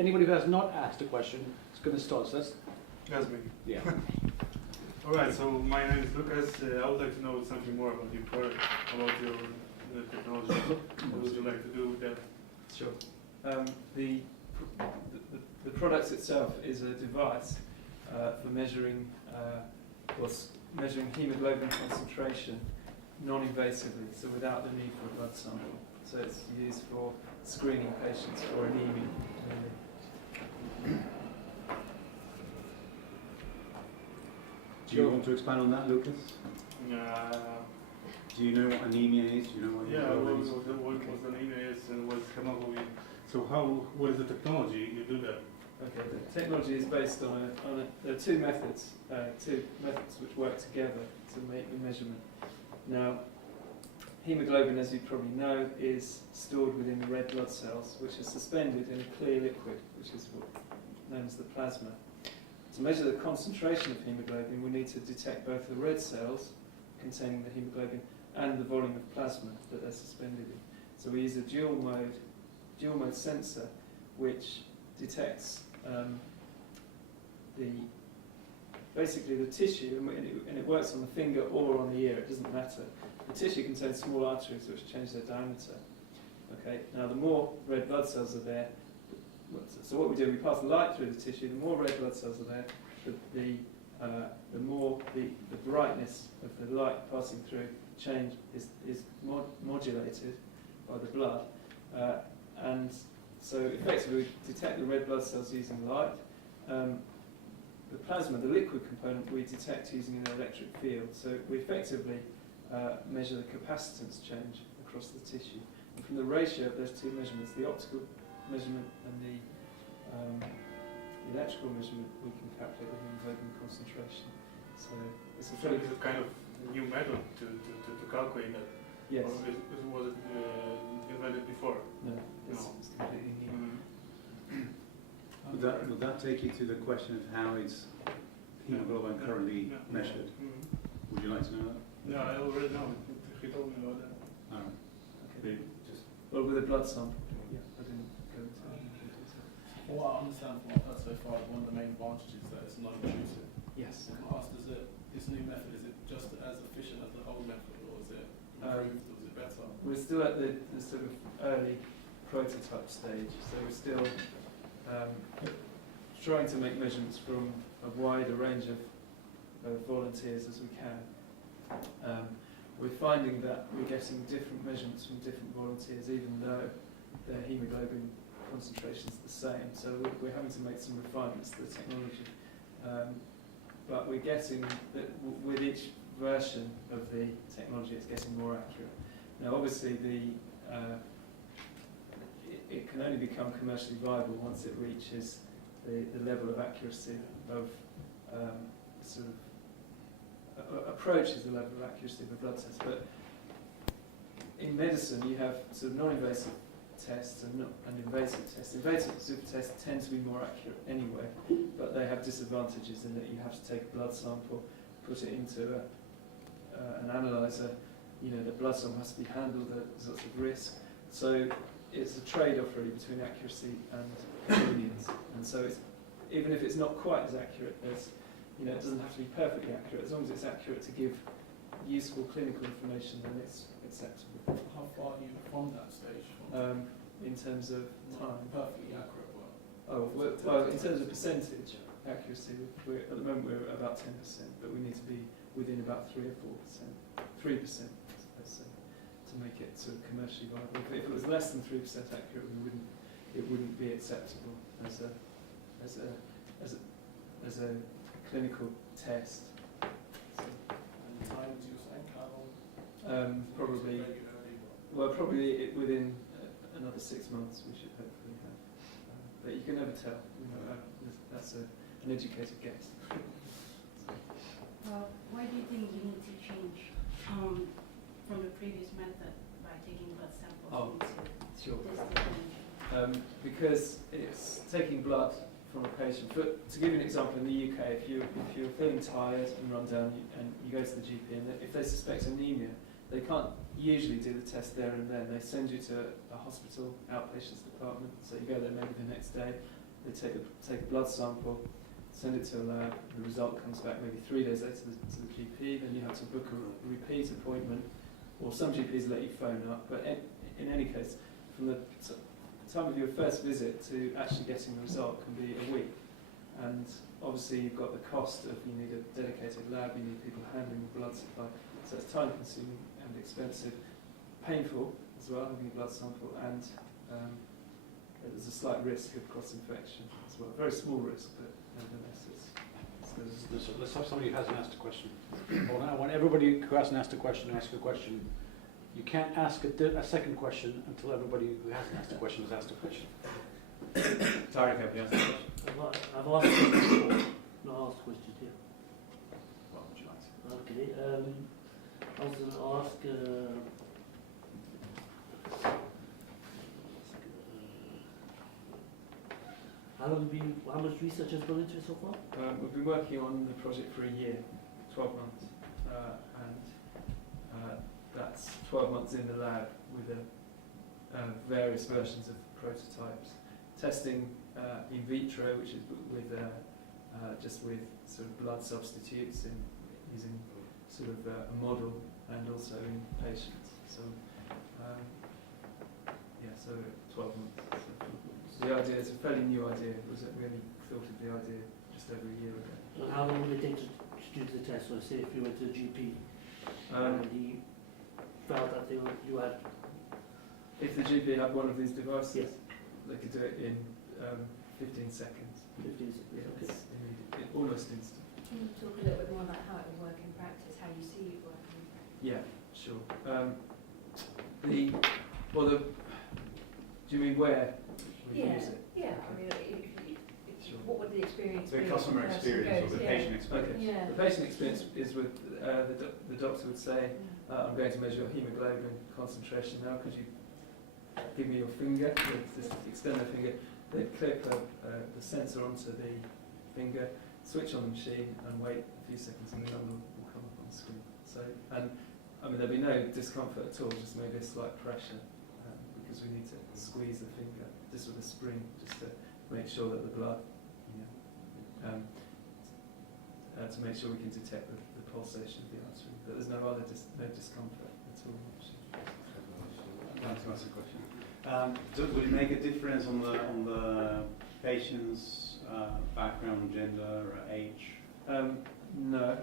anybody who has not asked a question is going to start. So That's me. yeah. All right. So my name is Lucas. I would like to know something more about your product, about your technology. What would you like to do with that? Sure. The product itself is a device for measuring measuring hemoglobin concentration non-invasively, so without the need for a blood sample. So it's used for screening patients for anemia. Do you want to expand on that, Lucas? Do you know what anemia is? Do you know what Yeah. hemoglobin is? What the name is and what's hemoglobin? So what is the technology you do that? Okay, the technology is based on there are two methods which work together to make the measurement. Now, hemoglobin, as you probably know, is stored within the red blood cells, which are suspended in a clear liquid, which is known as the plasma. To measure the concentration of hemoglobin, we need to detect both the red cells containing the hemoglobin and the volume of plasma that they're suspended in. So we use a dual mode sensor, which detects basically the tissue, and it works on the finger or on the ear, it doesn't matter. The tissue contains small arteries which change their diameter. Okay, now the more red blood cells are there, so what we do, we pass the light through the tissue, the more red blood cells are there, the more the brightness of the light passing through change is modulated by the blood. And so effectively we detect the red blood cells using light. The plasma, the liquid component, we detect using an electric field. So we effectively measure the capacitance change across the tissue. And from the ratio of those two measurements, the optical measurement and the electrical measurement, we can calculate the hemoglobin concentration. So it's a So it's a kind of new method to calculate that. yes. Or was it invented before? No, it's completely new. Would that take you to the question of how is hemoglobin currently measured? Would you like to know that? Yeah, I already know. He told me about that. All right. Okay. Just Well, with a blood sample. Yeah, I didn't go into that. From what I understand from what I've heard so far, one of the main advantages is that it's non-intrusive. Yes. So can I ask, this new method, is it just as efficient as the old method, or is it improved, or is it better? We're still at the sort of early prototype stage, so we're still trying to make measurements from a wider range of volunteers as we can. We're finding that we're getting different measurements from different volunteers, even though their hemoglobin concentration is the same. So we're having to make some refinements to the technology. But we're getting that with each version of the technology, it's getting more accurate. Now, obviously, it can only become commercially viable once it reaches the level of accuracy of sort of approaches the level of accuracy of a blood test. But in medicine, you have sort of non-invasive tests and invasive tests. Invasive tests tend to be more accurate anyway, but they have disadvantages in that you have to take a blood sample, put it into an analyzer. You know, the blood sample has to be handled at sorts of risk. So it's a trade-off really between accuracy and convenience. And so even if it's not quite as accurate as, it doesn't have to be perfectly accurate. As long as it's accurate to give useful clinical information, then it's acceptable. How far are you from that stage? In terms of time. Perfectly accurate work. Well, in terms of percentage accuracy, at the moment we're at about 10%, but we need to be within about 3 or 4%, 3%, let's say, to make it sort of commercially viable. If it was less than 3% accurate, it wouldn't be acceptable as a clinical test. So, And the time, do you think, how long? probably within another 6 months we should hopefully have. But you can never tell. That's an educated guess. Why do you think you need to change from the previous method by taking blood samples into Sure. this technology? Because it's taking blood from a patient. To give you an example, in the UK, if you're feeling tired and run down, and you go to the GP, and if they suspect anemia, they can't usually do the test there and then. They send you to a hospital outpatients department, so you go there maybe the next day, they take a blood sample, send it to a lab, the result comes back maybe 3 days later to the GP, then you have to book a repeat appointment, or some GPs let you phone up, but in any case, from the time of your first visit to actually getting the result can be a week. And obviously you've got the cost of, you need a dedicated lab, you need people handling the blood supply, so it's time consuming and expensive, painful as well, having a blood sample, and there's a slight risk of cross-infection as well. Very small risk, but nevertheless Let's have somebody who hasn't asked a question. Well, now, I want everybody who hasn't asked a question to ask a question. You can't ask a second question until everybody who hasn't asked a question has asked a question. Tarek, have you asked a question? I've asked a question before, not asked a question here. What would you like to? Okay, I was going to ask, how much research has gone into it so far? We've been working on the project for a year, 12 months, and that's 12 months in the lab with various versions of prototypes. Testing in vitro, which is with just with sort of blood substitutes and using sort of a model, and also in patients. So yeah, so 12 months. So the idea is a fairly new idea. It was really thought of the idea just over a year ago. So how long will it take to do the test? So say if you went to a GP and he felt that you had... If the GP had one of these devices, Yes. they could do it in 15 seconds. 15 seconds, Yeah, okay. it's immediate, almost instant. Can you talk a little bit more about how it will work in practice, how you see it working? Yeah, sure. Do you mean where we use it? Yeah, I mean, Sure. what would the experience be? The if customer person experience or goes, the yeah. patient experience? Okay. Yeah. The patient experience is with the doctor would say, I'm going to measure your hemoglobin concentration now. Could you give me your finger? Just extend their finger. They clip the sensor onto the finger, switch on the machine, and wait a few seconds, and the number will come up on the screen. So, and I mean, there'll be no discomfort at all, just maybe a slight pressure, because we need to squeeze the finger just with a spring, just to make sure that the blood, to make sure we can detect the pulsation of the artery. But there's no other no discomfort at all. I'd like to ask a question. Will it make a difference on the patient's background, gender, or age? No.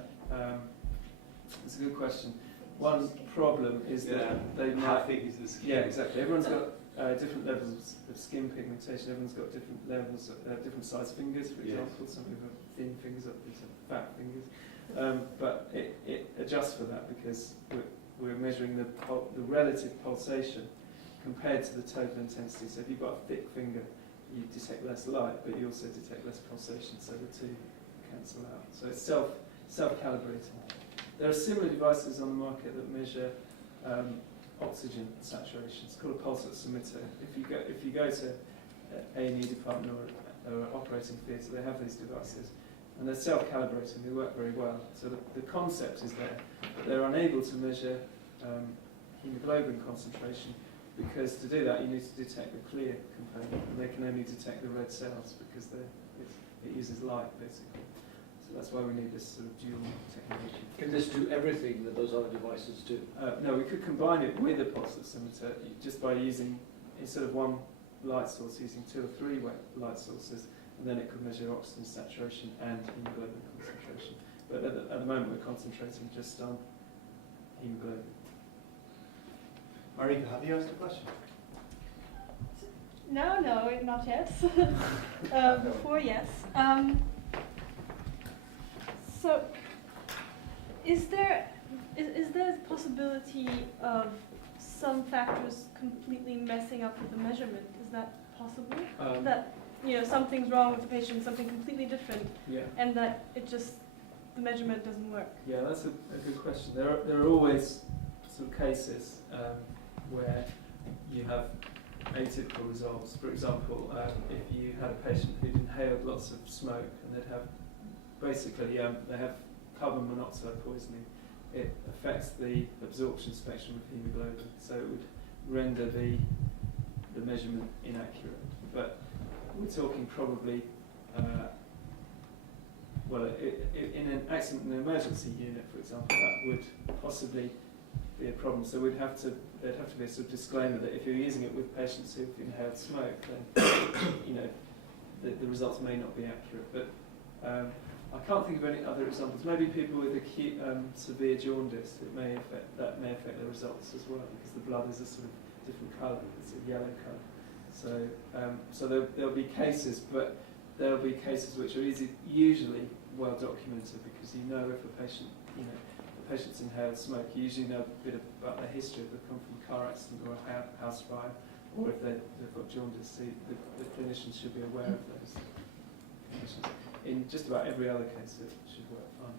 It's a good question. One problem is that they How might... thick is the skin? Yeah, exactly. Everyone's got different levels of skin pigmentation. Everyone's got different levels, different size fingers, for Yes. example. Some people have thin fingers, others have fat fingers. But it adjusts for that because we're measuring the relative pulsation compared to the total intensity. So if you've got a thick finger, you detect less light, but you also detect less pulsation. So the two cancel out. So it's self-calibrating. There are similar devices on the market that measure oxygen saturation. It's called a pulse oximeter. If you go to A&E department or operating theatre, they have these devices, and they're self-calibrating. They work very well. So the concept is there, but they're unable to measure hemoglobin concentration because to do that you need to detect the clear component, and they can only detect the red cells because it uses light basically. So that's why we need this sort of dual technology. Can this do everything that those other devices do? No, we could combine it with a pulse oximeter just by using, instead of one light source, using 2 or 3 light sources, and then it could measure oxygen saturation and hemoglobin concentration. But at the moment we're concentrating just on hemoglobin. Marika, have you asked a question? No, not yet. Before, yes. So, is there a possibility of some factors completely messing up with the measurement? Is that possible? That something's wrong with the patient, something completely different, Yeah. and that the measurement doesn't work. Yeah, that's a good question. There are always sort of cases where you have atypical results. For example, if you had a patient who'd inhaled lots of smoke and they'd have basically they have carbon monoxide poisoning, it affects the absorption spectrum of hemoglobin, so it would render the measurement inaccurate. But we're talking probably, in an accident and emergency unit, for example, that would possibly be a problem. So there'd have to be a sort of disclaimer that if you're using it with patients who've inhaled smoke, then the results may not be accurate. But I can't think of any other examples. Maybe people with acute severe jaundice, may affect their results as well, because the blood is a sort of different colour. It's a yellow colour. So there'll be cases, but there'll be cases which are usually well documented, because you know if a patient, the patient's inhaled smoke, you usually know a bit about their history, if they've come from a car accident or a house fire, or if they've got jaundice. So the clinicians should be aware of those conditions. In just about every other case, it should work fine.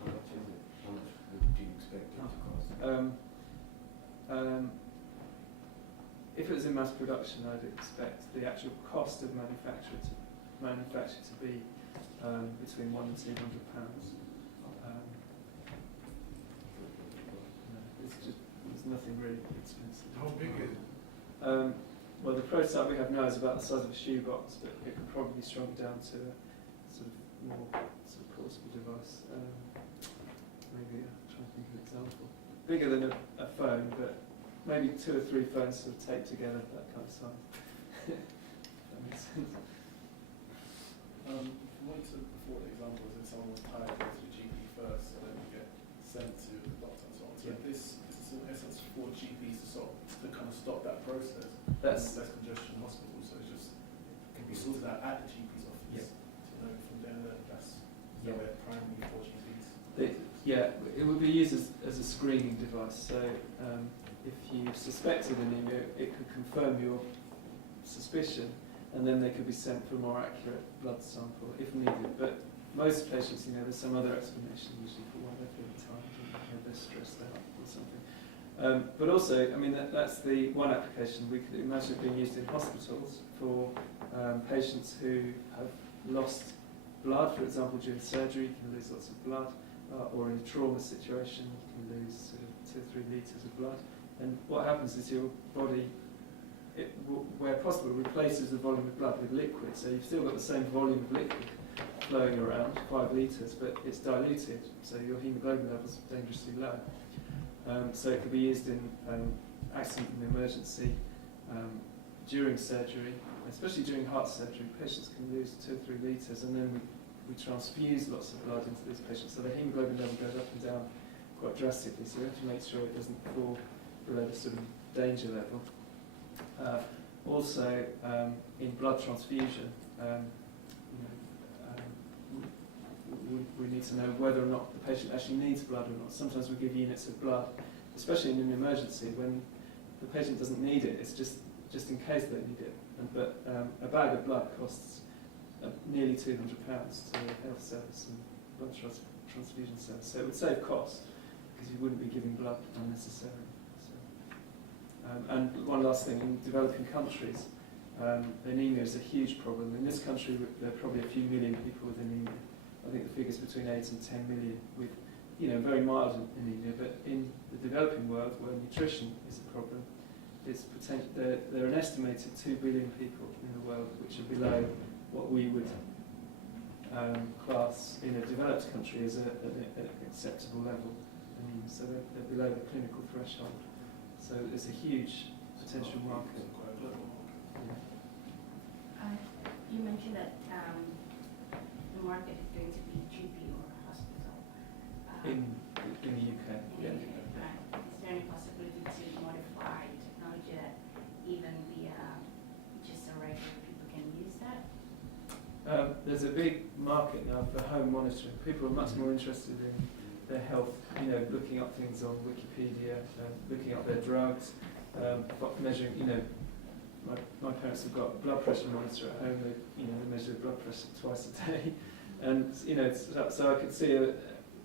How much is it? How much do you expect it to cost? If it was in mass production, I'd expect the actual cost of manufacture to be between £100 and £200. There's nothing really expensive. How big is it? Well, the prototype we have now is about the size of a shoebox, but it could probably be shrunk down to a sort of more sort of portable device. Maybe trying to think of an example. Bigger than a phone, but maybe 2 or 3 phones sort of taped together, that kind of size. If that makes sense. From what you said before, the example is if someone was tired, goes to the GP first, and then you get sent to the doctor and so on. So Yeah. this is in essence for GPs to kind of stop that process. That's Less congestion in hospitals, so it's just it can be sorted out at the GP's office. Yeah. So from there, that's Yeah. where primary for GPs. it would be used as a screening device. So if you suspected anemia, it could confirm your suspicion, and then they could be sent for a more accurate blood sample if needed. But most patients, there's some other explanation usually for why they're feeling tired, they're stressed out or something. But also, that's the one application. We could imagine it being used in hospitals for patients who have lost blood, for example, during surgery. You can lose lots of blood, or in a trauma situation, you can lose sort of 2 or 3 litres of blood. And what happens is your body, where possible, replaces the volume of blood with liquid. So you've still got the same volume of liquid flowing around, 5 litres, but it's diluted. So your haemoglobin levels are dangerously low. So it could be used in accident and emergency, during surgery, especially during heart surgery. Patients can lose 2 or 3 litres, and then we transfuse lots of blood into these patients. So the haemoglobin level goes up and down quite drastically. So we have to make sure it doesn't fall below the sort of danger level. Also, in blood transfusion, we need to know whether or not the patient actually needs blood or not. Sometimes we give units of blood, especially in an emergency, when the patient doesn't need it. It's just in case they need it. But a bag of blood costs nearly £200 to the health service and blood transfusion service. So it would save costs, because you wouldn't be giving blood unnecessarily. And one last thing, in developing countries, anemia is a huge problem. In this country, there are probably a few million people with anemia. I think the figure's between 8 and 10 million with, very mild anemia. But in the developing world, where nutrition is a problem, there are an estimated 2 billion people in the world which are below what we would class in a developed country as an acceptable level of anemia. So they're below the clinical threshold. So it's a huge potential market. Quite a global market. You mentioned that the market is going to be GP or hospital. In the UK, yeah. Is there any possibility to modify technology that even just the regular people can use that? There's a big market now for home monitoring. People are much more interested in their health, looking up things on Wikipedia, looking up their drugs, measuring, my parents have got a blood pressure monitor at home. They measure blood pressure twice a day, and so I could see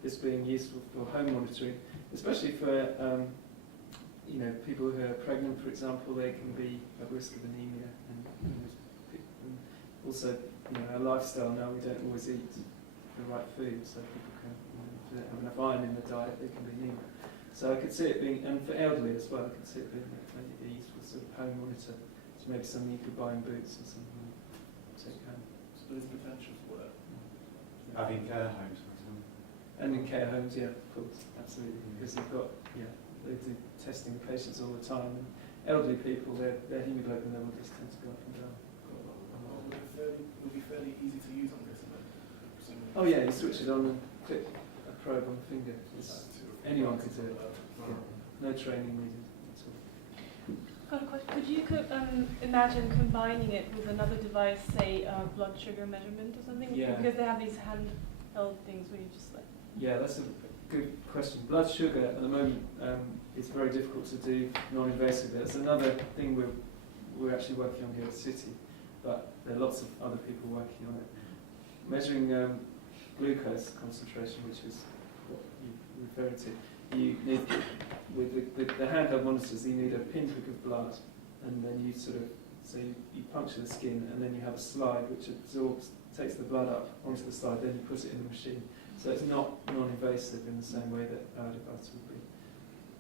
this being useful for home monitoring, especially for people who are pregnant, for example. They can be at risk of anemia, and also our lifestyle now, we don't always eat the right food, so people can, if they don't have enough iron in the diet, they can be anemic. So I could see it being, and for elderly as well, I could see it being a useful sort of home monitor to maybe something you could buy in Boots or something. Take home. So there's potential for that. I think care homes, for example. And in care homes, yeah, of course, absolutely, because they've got, they do testing of patients all the time, and elderly people, their haemoglobin level just tends to go up and down quite a lot. It'll be fairly easy to use, I'm guessing, then. Presumably. Oh yeah, you switch it on and click a probe on the finger. Anyone could do it. No training needed at all. Got a question. Could you imagine combining it with another device, say blood sugar measurement or something? Yeah. Because they have these handheld things where you just like. Yeah, that's a good question. Blood sugar at the moment is very difficult to do non-invasive. That's another thing we're actually working on here at City, but there are lots of other people working on it. Measuring glucose concentration, which is what you referred to, you need, with the handheld monitors, you need a pinprick of blood, and then you you puncture the skin, and then you have a slide which absorbs, takes the blood up onto the slide, then you put it in the machine. So it's not non-invasive in the same way that our device would be.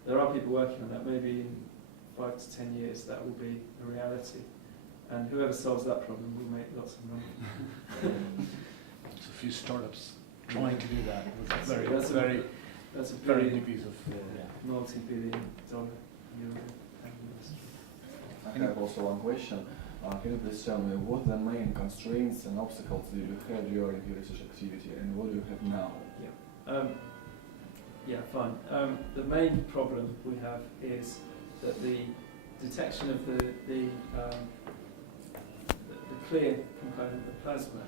There are people working on that. Maybe in 5 to 10 years that will be a reality, and whoever solves that problem will make lots of money. There's a few startups trying to do that. It's That's a very very degrees of multi-billion-dollar euro industry. I have also one question. Can you please tell me what the main constraints and obstacles that you had during your research activity, and what do you have now? Fine. The main problem we have is that the detection of the clear component, the plasma,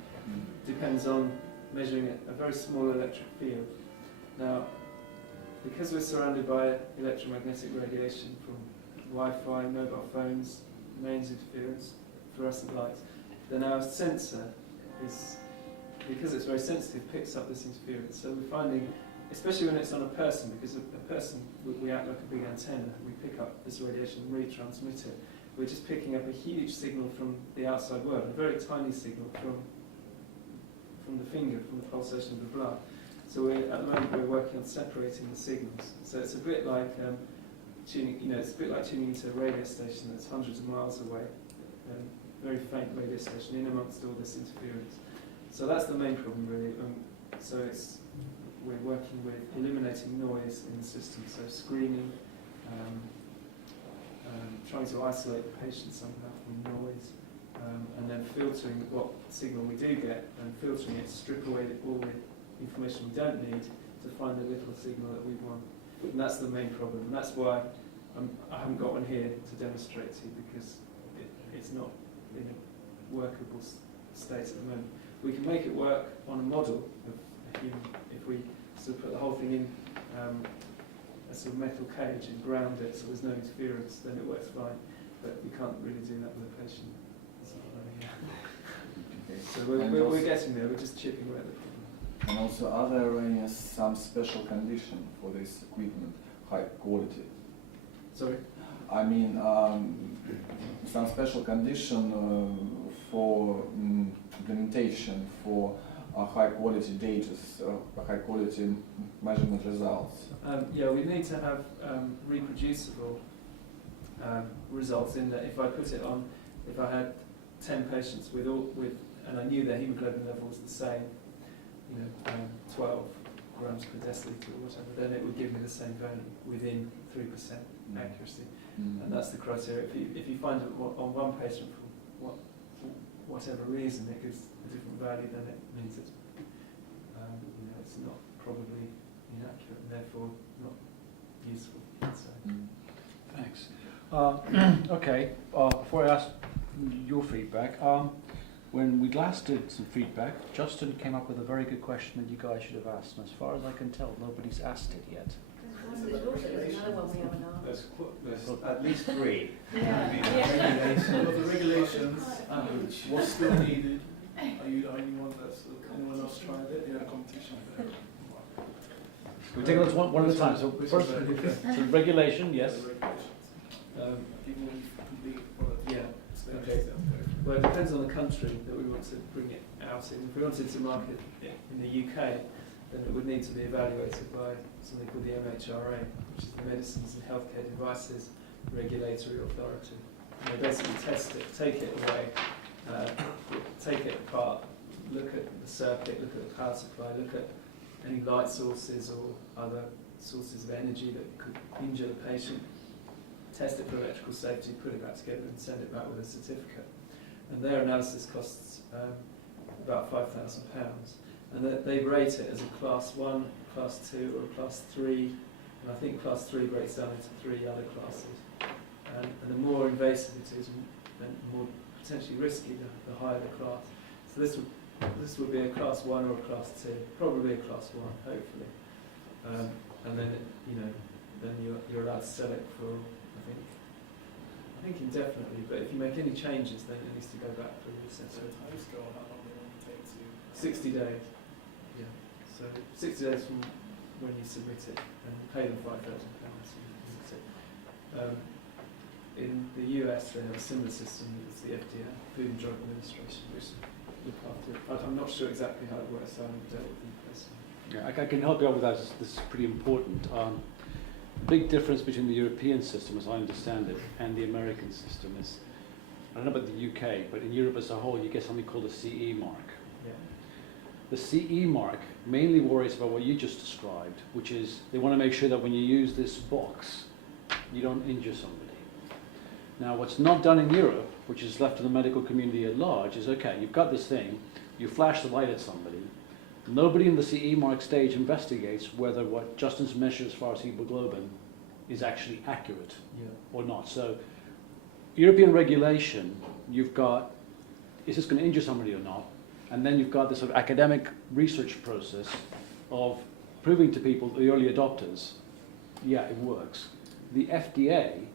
depends on measuring a very small electric field. Now, because we're surrounded by electromagnetic radiation from Wi-Fi, mobile phones, mains interference, fluorescent lights, then our sensor is, because it's very sensitive, picks up this interference. So we're finding, especially when it's on a person, because a person, we act like a big antenna, we pick up this radiation and retransmit it. We're just picking up a huge signal from the outside world, a very tiny signal from the finger, from the pulsation of the blood. So at the moment we're working on separating the signals. So it's a bit like tuning, it's a bit like tuning into a radio station that's hundreds of miles away, very faint radio station in amongst all this interference. So that's the main problem really. We're working with eliminating noise in the system, so screening, trying to isolate the patient somehow from noise, and then filtering what signal we do get, and filtering it to strip away all the information we don't need to find the little signal that we want. And that's the main problem, and that's why I haven't got one here to demonstrate to you, because it's not in a workable state at the moment. We can make it work on a model of a human, if we sort of put the whole thing in a sort of metal cage and ground it so there's no interference, then it works fine. But we can't really do that with a patient. It's not very, So we're getting there, we're just chipping away at the problem. And also, are there some special condition for this equipment, high quality? Sorry? I mean, some special condition for implementation for high quality data, high quality measurement results. We need to have reproducible results in that. If I put it on, if I had 10 patients and I knew their haemoglobin level was the same, 12 grams per deciliter or whatever, then it would give me the same value within 3% accuracy. And that's the criteria. If you find it on one patient for whatever reason it gives a different value, then it means it's not probably inaccurate and therefore not useful. So. Thanks. Okay, before I ask your feedback, when we last did some feedback, Justin came up with a very good question that you guys should have asked, and as far as I can tell, nobody's asked it yet. There's another one we haven't asked. There's at least 3. But the regulations, what's still needed? Are you the only one that's, anyone else tried it? Yeah, competition. We'll take those one at a time. So first, so regulation, yes. People need to complete product. Yeah. Okay. Well, it depends on the country that we want to bring it out in. If we wanted to market it in the UK, then it would need to be evaluated by something called the MHRA, which is the Medicines and Healthcare Devices Regulatory Authority. They basically test it, take it away, take it apart, look at the circuit, look at the power supply, look at any light sources or other sources of energy that could injure the patient, test it for electrical safety, put it back together and send it back with a certificate. And their analysis costs about £5,000. And they rate it as a class 1, class 2 or a class 3, and I think class 3 breaks down into 3 other classes. And the more invasive it is and more potentially risky, the higher the class. So this would be a class 1 or a class 2, probably a class 1, hopefully. And then then you're allowed to sell it for I think indefinitely. But if you make any changes, then it needs to go back for reassessment. So timescale, how long will it take to? 60 days. Yeah. So 60 days from when you submit it and pay them £5,000. In the US, they have a similar system. It's the FDA, Food and Drug Administration, which look after it. I'm not sure exactly how it works. I haven't dealt with it personally. Yeah, I can help you out with that. This is pretty important. Big difference between the European system, as I understand it, and the American system is, I don't know about the UK, but in Europe as a whole, you get something called a CE mark. Yeah. The CE mark mainly worries about what you just described, which is they want to make sure that when you use this box, you don't injure somebody. Now, what's not done in Europe, which is left to the medical community at large, is okay, you've got this thing, you flash the light at somebody, nobody in the CE mark stage investigates whether what Justin's measured as far as hemoglobin is actually accurate or not. So, European regulation, you've got, is this going to injure somebody or not? And then you've got this sort of academic research process of proving to people, the early adopters, yeah, it works. The FDA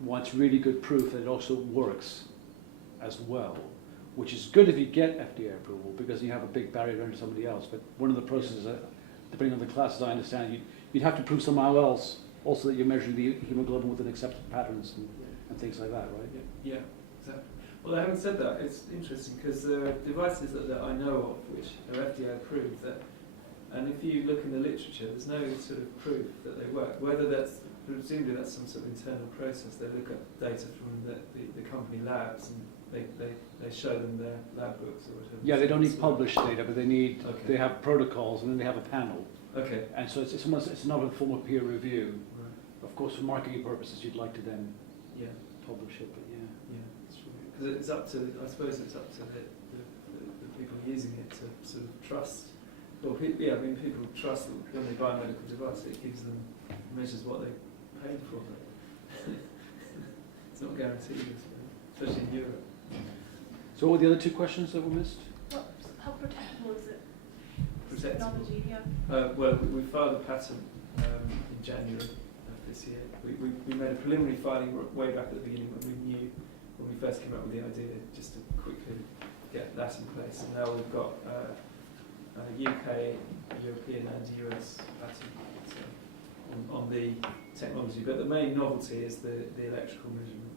wants really good proof that it also works as well, which is good if you get FDA approval because you have a big barrier to somebody else. But one of the processes, depending on the classes I understand, you'd have to prove somehow else also that you're measuring the hemoglobin within accepted patterns and things like that, right? Yeah, exactly. Well, having said that, it's interesting because there are devices that I know of which are FDA approved that, and if you look in the literature, there's no sort of proof that they work. Whether that's, presumably that's some sort of internal process. They look at data from the company labs and they show them their lab books or whatever. Yeah, they don't need published data, but they need, Okay. they have protocols and then they have a panel. Okay. And so it's almost, it's another form of peer review. Right. Of course, for marketing purposes, you'd like to then Yeah. publish it, but yeah. Yeah, that's true. Because it's up to, I suppose it's up to the people using it to sort of trust. Well, people trust that when they buy a medical device, it gives them, measures what they paid for it. It's not guaranteed, especially in Europe. So what were the other two questions that were missed? How protectable is it? Protectable. Technology, yeah. Well, we filed a patent in January of this year. We made a preliminary filing way back at the beginning when we first came up with the idea, just to quickly get that in place. And now we've got UK, European and US patent on the technology. But the main novelty is the electrical measurement.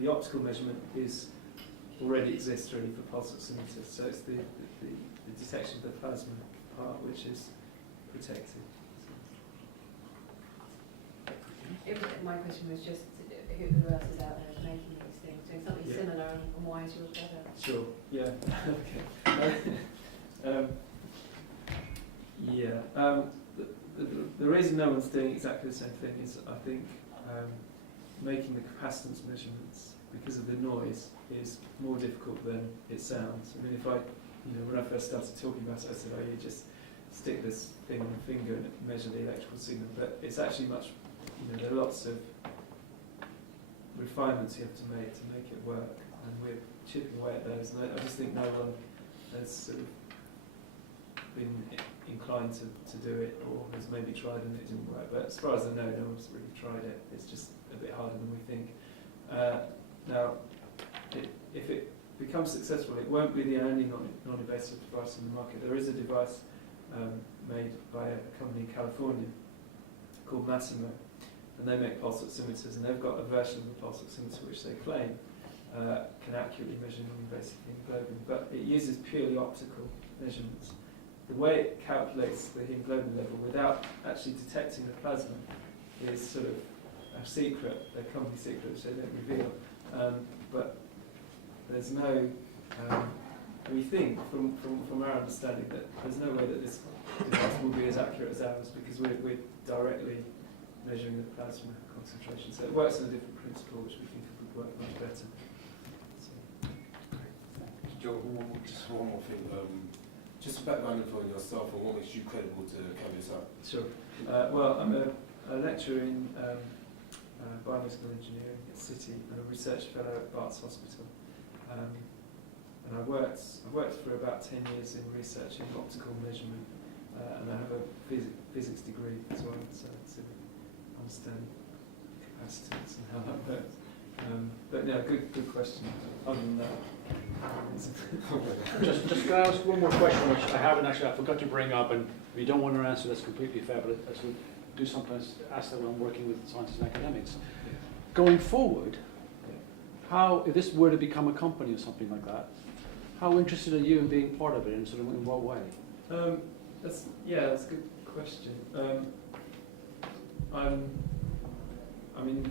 The optical measurement already exists really for pulse oximeters, so it's the detection of the plasma part which is protected. My question was just who else is out there making these things, doing something similar, and why is yours better? Sure. Yeah. Okay. The reason no one's doing exactly the same thing is, I think, making the capacitance measurements, because of the noise, is more difficult than it sounds. I mean, when I first started talking about it, I said, you just stick this thing on your finger and measure the electrical signal. But it's actually much, there are lots of refinements you have to make it work, and we're chipping away at those. And I just think no one has sort of been inclined to do it, or has maybe tried and it didn't work. But as far as I know, no one's really tried it. It's just a bit harder than we think. Now, if it becomes successful, it won't be the only non-invasive device on the market. There is a device made by a company in California called Masimo, and they make pulse oximeters, and they've got a version of the pulse oximeter which they claim can accurately measure non-invasive hemoglobin, but it uses purely optical measurements. The way it calculates the hemoglobin level without actually detecting the plasma is sort of secret, they're company secret, which they don't reveal. But there's no, we think from our understanding that there's no way that this device will be as accurate as ours, because we're directly measuring the plasma concentration. So it works on a different principle, which we think would work much better. So, Joe, just one more thing. Just a background info on yourself and what makes you credible to carry this out. sure. Well, I'm a lecturer in biomedical engineering at City and a research fellow at Barts Hospital. And I've worked for about 10 years in research in optical measurement, and I have a physics degree as well, so to understand capacitance and how that works. But yeah, good question. Other than that, Just can I ask one more question, which I haven't actually, I forgot to bring up, and if you don't want to answer, that's completely fair, but as we do sometimes ask that when I'm working with scientists and academics. Going forward, how, if this were to become a company or something like that, how interested are you in being part of it, and sort of in what way? that's a good question. I mean,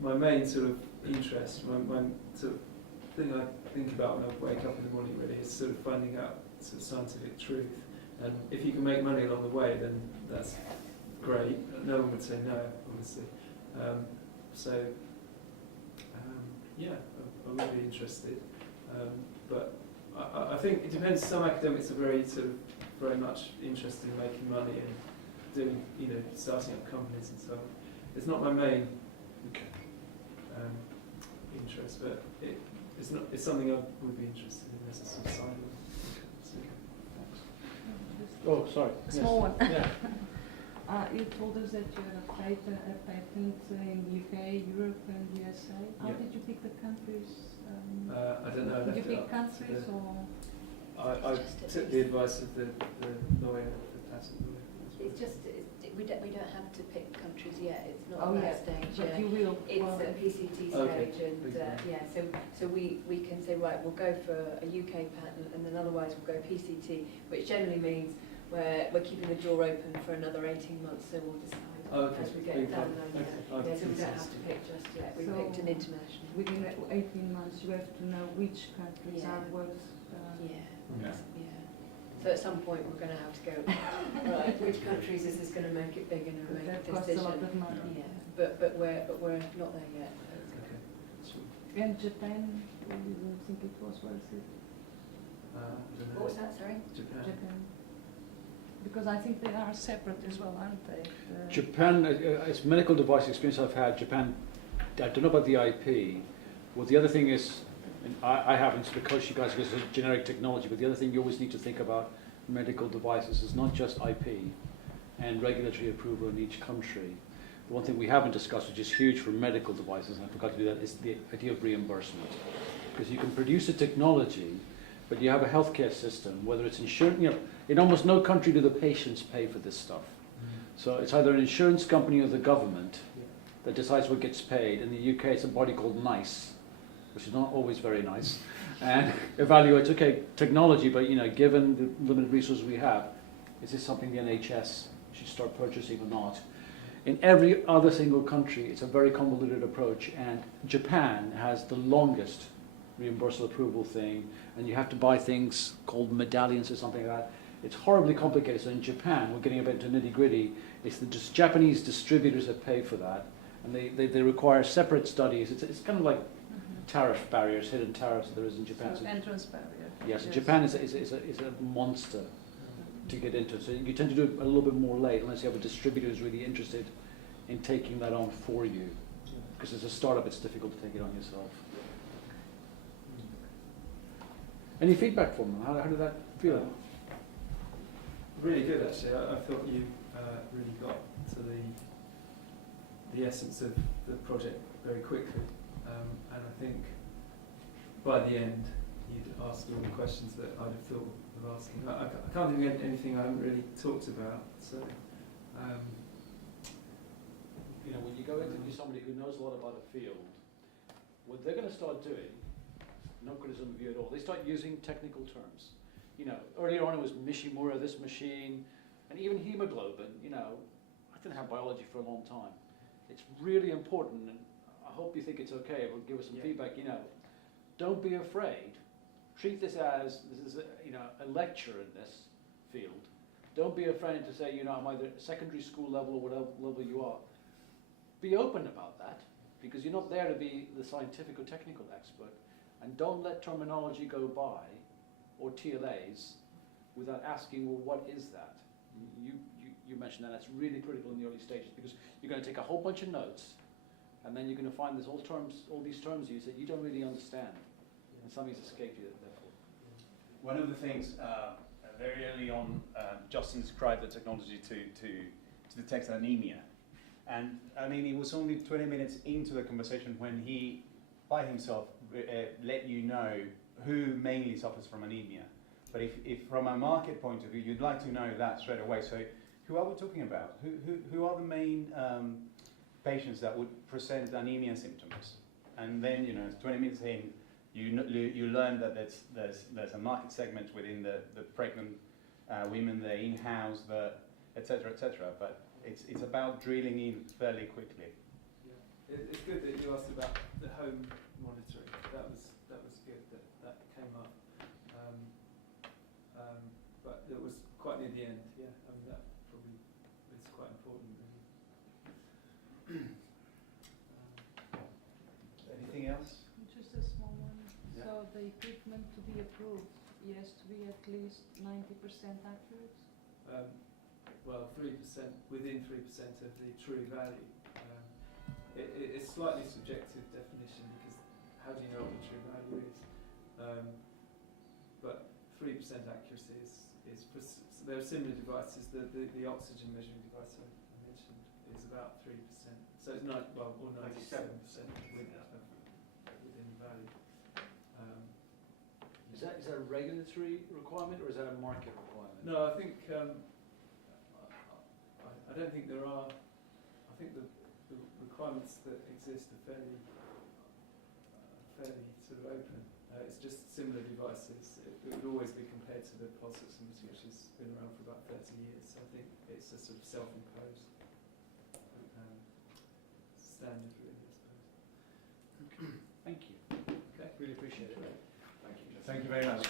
my main sort of interest, my sort of thing I think about when I wake up in the morning really is sort of finding out sort of scientific truth. And if you can make money along the way, then that's great. No one would say no, obviously. Yeah, I would be interested. But I think it depends. Some academics are very much interested in making money and doing, starting up companies and so on. It's not my main interest, but it's something I would be interested in as a sort of side. Oh, sorry. Small one. Yeah. You told us that you have a patent in UK, Europe and USA. How Yeah. did you pick the countries? I don't know. I Did you left it pick up to countries the- or? I took the advice of the lawyer, the patent lawyer. It's just, we don't have to pick countries yet, it's not Oh, at yeah, that stage but yet. you will. It's well, at PCT Okay. stage and, so we can say, right, we'll go for a UK patent and then otherwise we'll go PCT, which generally means we're keeping the door open for another 18 months, so we'll decide Okay. as we get Big down fun. there. Okay. Yeah, so we don't have to pick just yet, we So picked an international. Within 18 months, you have to know which countries Yeah. are worth. Yeah. Yeah. So at some point we're going to have to go, right, which countries is this going to make it big and make That a costs a lot decision? of money. Yeah, but we're not there yet. Okay. Sure. And Japan, you don't think it was worth it? Don't know. What was that, sorry? Japan. Japan. Because I think they are separate as well, aren't they? Japan, as medical device experience I've had, Japan, I don't know about the IP. Well, the other thing is, and I haven't sort of coached you guys because it's generic technology, but the other thing you always need to think about medical devices is not just IP and regulatory approval in each country. The one thing we haven't discussed, which is huge for medical devices, and I forgot to do that, is the idea of reimbursement. Because you can produce a technology, but you have a healthcare system, whether it's insurance, in almost no country do the patients pay for this stuff. So it's either an insurance company or the government that decides what gets paid. In the UK, it's a body called NICE, which is not always very nice, and evaluates, okay, technology, but given the limited resources we have, is this something the NHS should start purchasing or not? In every other single country, it's a very convoluted approach, and Japan has the longest reimbursable approval thing, and you have to buy things called medallions or something like that. It's horribly complicated. So in Japan, we're getting a bit into nitty-gritty, it's the Japanese distributors that pay for that, and they require separate studies. It's kind of like tariff barriers, hidden tariffs that there is in Japan. So entrance barrier. Yes, Japan is a monster to get into. So you tend to do it a little bit more late unless you have a distributor who's really interested in taking that on for you. Because as a startup, it's difficult to take it on yourself. Any feedback from them? How did that feel? Really good, actually. I thought you really got to the essence of the project very quickly, and I think by the end you'd asked all the questions that I'd have thought of asking. I can't think of anything I haven't really talked about. So, when you go interview somebody who knows a lot about a field, what they're going to start doing, no criticism of you at all, they start using technical terms. Earlier on it was Mishimura, this machine, and even hemoglobin, I didn't have biology for a long time. it's really important, and I hope you think it's okay, if we'll give us some Yeah. feedback, don't be afraid. Treat this as, this is a lecture in this field. Don't be afraid to say, I'm either at secondary school level or whatever level you are. Be open about that, because you're not there to be the scientific or technical expert, and don't let terminology go by, or TLAs, without asking, well, what is that? You mentioned that. That's really critical in the early stages, because you're going to take a whole bunch of notes, and then you're going to find there's all these terms used that you don't really understand, and something's escaped you, therefore. One of the things very early on, Justin described the technology to detect anemia. And I mean, it was only 20 minutes into the conversation when he, by himself, let you know who mainly suffers from anemia. But if from a market point of view, you'd like to know that straight away. So who are we talking about? Who are the main patients that would present anemia symptoms? And then, 20 minutes in, you learn that there's a market segment within the pregnant women, the in-house, et cetera. But it's about drilling in fairly quickly. Yeah. It's good that you asked about the home monitoring. That was good that came up. But it was quite near the end. Yeah, I mean that probably is quite important. Really. Anything else? Just a small one. Yeah. So the equipment to be approved, it has to be at least 90% accurate? Well, 3%, within 3% of the true value. It's slightly subjective definition, because how do you know what the true value is? But 3% accuracy is there are similar devices. The oxygen measuring device I mentioned is about 3%. So it's 97% within the value. Is that a regulatory requirement, or is that a market requirement? No, I think I don't think there are. I think the requirements that exist are fairly sort of open. It's just similar devices. It would always be compared to the pulse oximeter, which has been around for about 30 years. So I think it's a sort of self-imposed standard, really, I suppose. Thank you. Okay. Really appreciate it. Thank you very much.